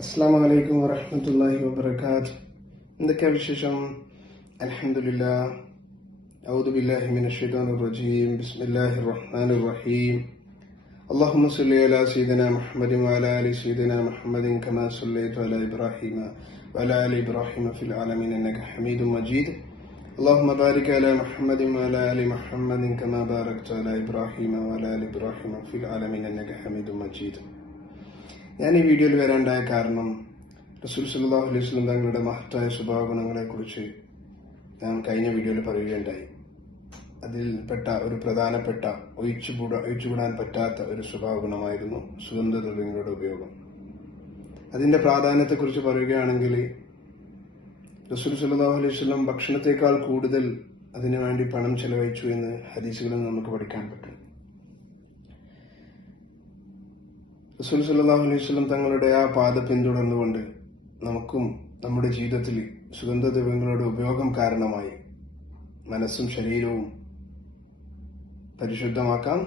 അസ്സലാമു അലൈക്കും വറഹ്മത്തുള്ളാഹി വബറകാതുഹു. എന്തൊക്കെയാ വിശേഷം? അൽഹംദുലില്ലാഹ്. അഊദു ബില്ലാഹി മിനശ് ശൈത്വാനിർ റജീം. ബിസ്മില്ലാഹിർ റഹ്മാനിർ റഹീം. اللهم صل على سيدنا محمد وعلى ال سيدنا محمد كما صليت على ابراهيم وعلى ال ابراهيم في العالمين انك حميد مجيد. اللهم بارك على محمد وعلى ال محمد كما باركت على ابراهيم وعلى ال ابراهيم في العالمين انك حميد مجيد. ഞാൻ ഈ വീഡിയോയിൽ വരാനുണ്ടായ കാരണം റസൂൽ സല്ലല്ലാഹു അലൈഹി വസല്ലം തങ്ങളുടെ മഹത്തായ സ്വഭാവ ഗുണങ്ങളെ കുറിച്ച് ഞാൻ കഴിഞ്ഞ വീഡിയോയിൽ പറയുകയുണ്ടായി. അതിൽപ്പെട്ട ഒരു പ്രധാനപ്പെട്ട ഒഴിച്ചുകൂടാൻ പറ്റാത്ത ഒരു സ്വഭാവ ഗുണമായിരുന്നു സുഗന്ധദ്രവ്യങ്ങളുടെ ഉപയോഗം. അതിന്റെ പ്രാധാന്യത്തെക്കുറിച്ച് പറയുകയാണെങ്കിൽ റസൂൽ സല്ലല്ലാഹു അലൈഹി വസല്ലം ഭക്ഷണത്തെക്കാൾ കൂടുതൽ അതിനുവേണ്ടി പണം ചെലവഴിച്ചു എന്ന് ഹദീസുകളിൽ നമുക്ക് പഠിക്കാൻ പറ്റും. റസൂൽ സല്ലല്ലാഹു അലൈഹി വസല്ലം തങ്ങളുടെ ആ പാത പിന്തുടർന്നുകൊണ്ട് നമുക്കും നമ്മുടെ ജീവിതത്തിൽ സുഗന്ധദ്രവ്യങ്ങളുടെ ഉപയോഗം കാരണമായി മനസ്സും ശരീരവും പരിശുദ്ധമാക്കാം.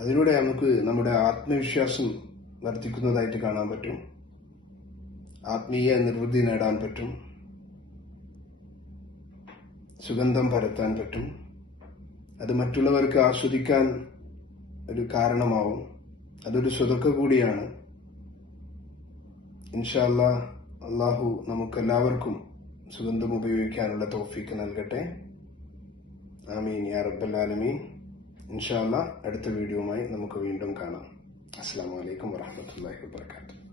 അതിലൂടെ നമുക്ക് നമ്മുടെ ആത്മവിശ്വാസം വർദ്ധിക്കുന്നതായിട്ട് കാണാൻ പറ്റും, ആത്മീയ നിർവൃത്തി നേടാൻ പറ്റും, സുഗന്ധം പരത്താൻ പറ്റും. അത് മറ്റുള്ളവർക്ക് ആസ്വദിക്കാൻ ഒരു കാരണമാവും. അതൊരു സ്വതക്ക കൂടിയാണ്. ഇൻഷാ അല്ലാഹ് അള്ളാഹു നമുക്കെല്ലാവർക്കും സുഗന്ധം ഉപയോഗിക്കാനുള്ള തൗഫീഖ് നൽകട്ടെ. ആമീൻ യാ റബ്ബൽ ആലമീൻ. ഇൻഷാ അല്ലാഹ് അടുത്ത വീഡിയോയുമായി നമുക്ക് വീണ്ടും കാണാം. അസ്സലാമു അലൈക്കും വറഹ്മത്തുള്ളാഹി വബറകാതുഹു.